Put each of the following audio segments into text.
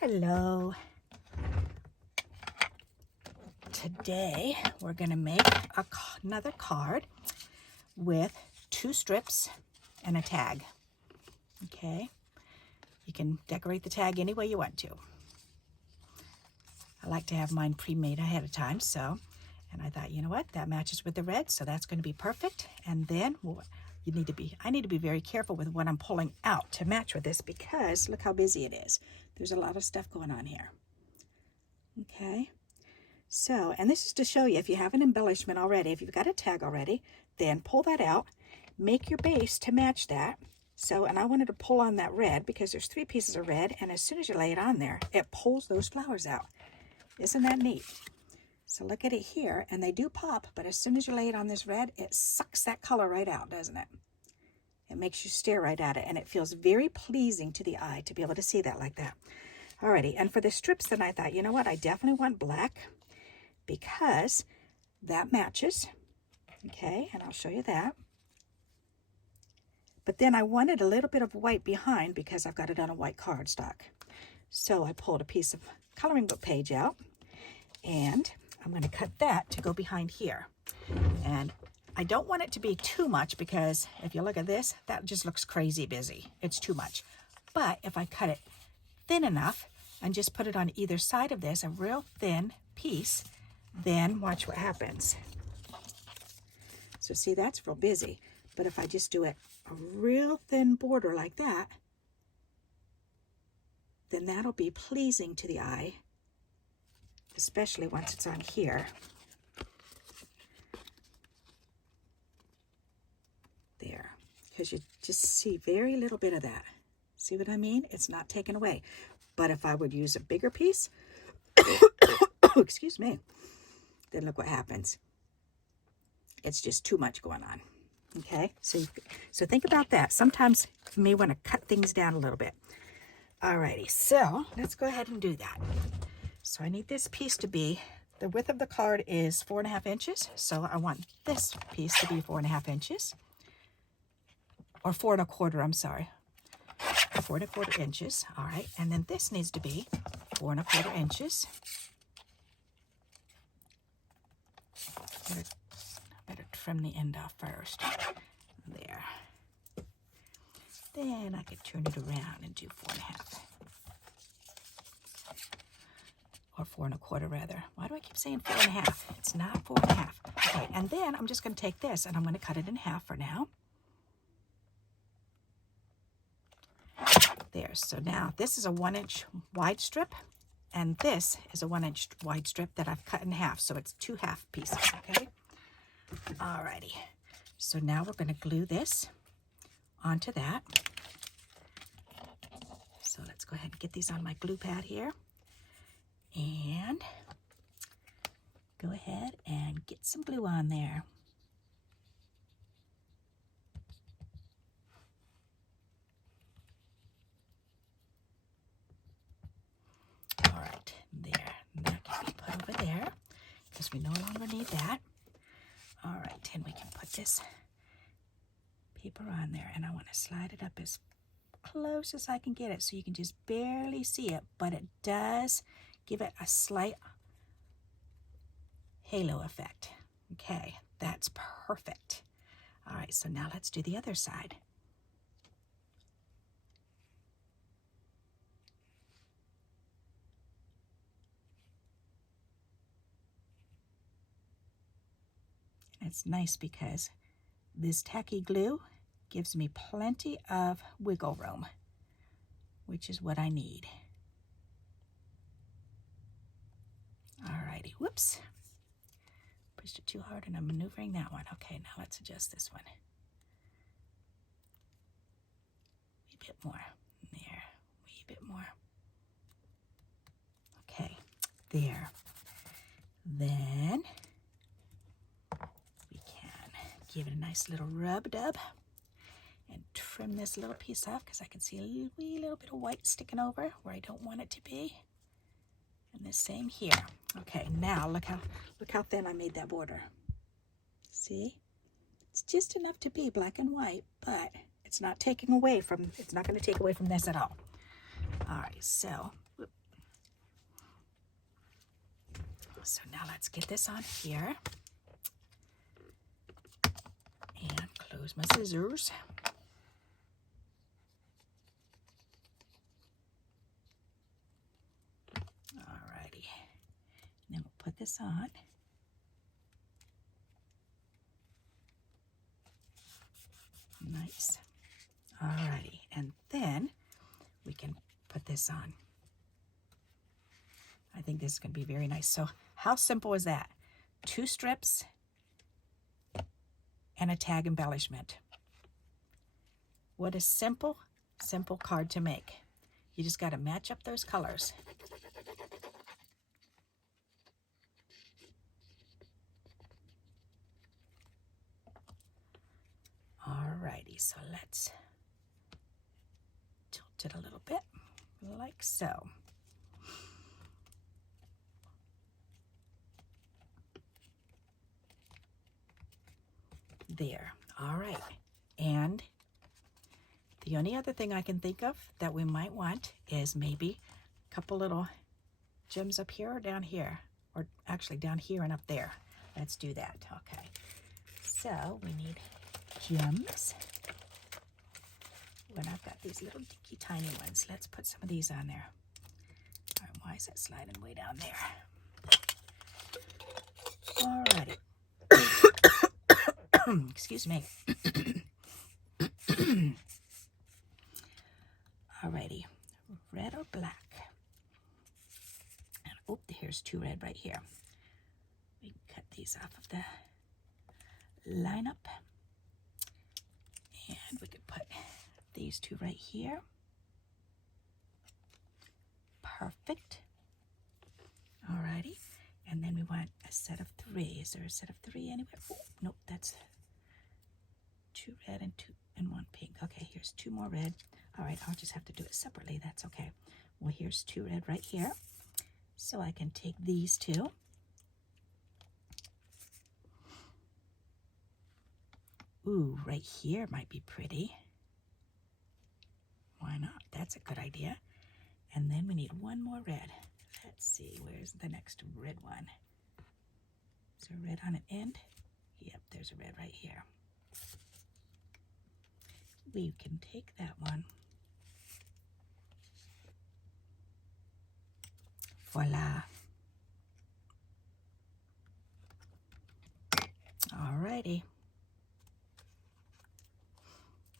Hello. Today we're going to make another card with 2 strips and a tag. Okay, you can decorate the tag any way you want to. I like to have mine pre-made ahead of time, and I thought, you know what, that matches with the red, so that's going to be perfect. And then I need to be very careful with what I'm pulling out to match with this, because look how busy it is. There's a lot of stuff going on here. Okay, so, and this is to show you, if you have an embellishment already, if you've got a tag already, then pull that out, make your base to match that. So, and I wanted to pull on that red because there's 3 pieces of red, and as soon as you lay it on there, it pulls those flowers out. Isn't that neat? So look at it here, and they do pop, but as soon as you lay it on this red, it sucks that color right out, doesn't it? It makes you stare right at it, and it feels very pleasing to the eye to be able to see that like that. Alrighty, and for the strips, then I thought, you know what, I definitely want black because that matches. Okay, and I'll show you that. But then I wanted a little bit of white behind because I've got it on a white cardstock. So I pulled a piece of coloring book page out, and I'm going to cut that to go behind here. And I don't want it to be too much because if you look at this, that just looks crazy busy. It's too much. But if I cut it thin enough and just put it on either side of this, a real thin piece, then watch what happens. So see, that's real busy. But if I just do it a real thin border like that, then that'll be pleasing to the eye, especially once it's on here. There, because you just see very little bit of that. See what I mean? It's not taken away. But if I would use a bigger piece, excuse me, then look what happens. It's just too much going on. Okay, so think about that. Sometimes you may want to cut things down a little bit. Alrighty, so let's go ahead and do that. So I need this piece to be, the width of the card is 4.5 inches. So I want this piece to be 4.5 inches. Or 4 1/4, I'm sorry. 4 1/4 inches. All right, and then this needs to be 4 1/4 inches. Better trim the end off first. There. Then I could turn it around and do 4.5. Or 4 1/4 rather. Why do I keep saying 4.5? It's not 4.5. Okay, and then I'm just going to take this and I'm going to cut it in half for now. There, so now this is a 1-inch wide strip, and this is a 1-inch wide strip that I've cut in half, so it's 2 half pieces, okay? Alrighty, so now we're going to glue this onto that. So let's go ahead and get these on my glue pad here, and go ahead and get some glue on there. Alright, there, that can be put over there because we no longer need that. Alright, and we can put this paper on there, and I want to slide it up as close as I can get it so you can just barely see it, but it does give it a slight halo effect. Okay, that's perfect. Alright, so now let's do the other side. It's nice because this tacky glue gives me plenty of wiggle room, which is what I need. Alrighty, whoops. Pushed it too hard and I'm maneuvering that one. Okay, now let's adjust this one. A bit more. There, wee bit more. Okay, there. Then we can give it a nice little rub-dub and trim this little piece off because I can see a wee little bit of white sticking over where I don't want it to be. And the same here. Okay, now look how thin I made that border. See? It's just enough to be black and white, but it's not taking away from, it's not going to take away from this at all. All right, so So now let's get this on here. And close my scissors. Alrighty. Then we'll put this on. Nice. Alrighty. And then we can put this on. I think this is going to be very nice. So how simple is that? 2 strips and a tag embellishment. What a simple, simple card to make. You just got to match up those colors. Alrighty, so let's tilt it a little bit, like so. There. All right. And the only other thing I can think of that we might want is maybe a couple little gems up here or down here, or actually down here and up there. Let's do that. Okay. So we need gems. When I've got these little dinky tiny ones, let's put some of these on there. All right, why is that sliding way down there? All righty. Excuse me. Alrighty, red or black? And oh, here's 2 red right here. We can cut these off of the lineup, and we could put these 2 right here. Perfect. Alrighty, and then we want a set of 3. Is there a set of 3 anywhere? Oh, nope, that's 2 red and 1 pink. Okay, here's 2 more red. All right, I'll just have to do it separately. That's okay. Well, here's 2 red right here. So I can take these 2. Ooh, right here might be pretty. Why not? That's a good idea. And then we need 1 more red. Let's see, where's the next red one? Is there a red on an end? Yep, there's a red right here. We can take that one. Voila. Alrighty.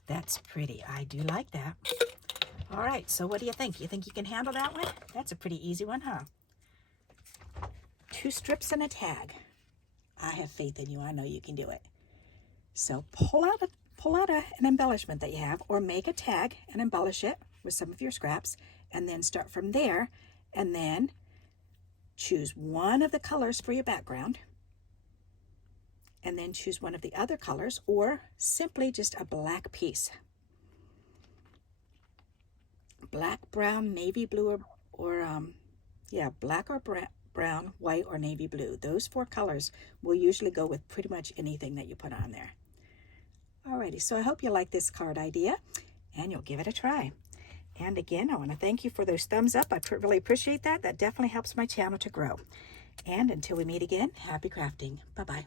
That's pretty. I do like that. All right, so what do you think? You think you can handle that one? That's a pretty easy one, huh? 2 strips and a tag. I have faith in you. I know you can do it. So pull out an embellishment that you have, or make a tag and embellish it with some of your scraps, and then start from there, and then choose one of the colors for your background, and then choose one of the other colors, or simply just a black piece. Black, brown, navy blue, or black or brown, white, or navy blue. Those 4 colors will usually go with pretty much anything that you put on there. Alrighty, so I hope you like this card idea and you'll give it a try. And again, I want to thank you for those thumbs up. I really appreciate that. That definitely helps my channel to grow. And until we meet again, happy crafting. Bye-bye.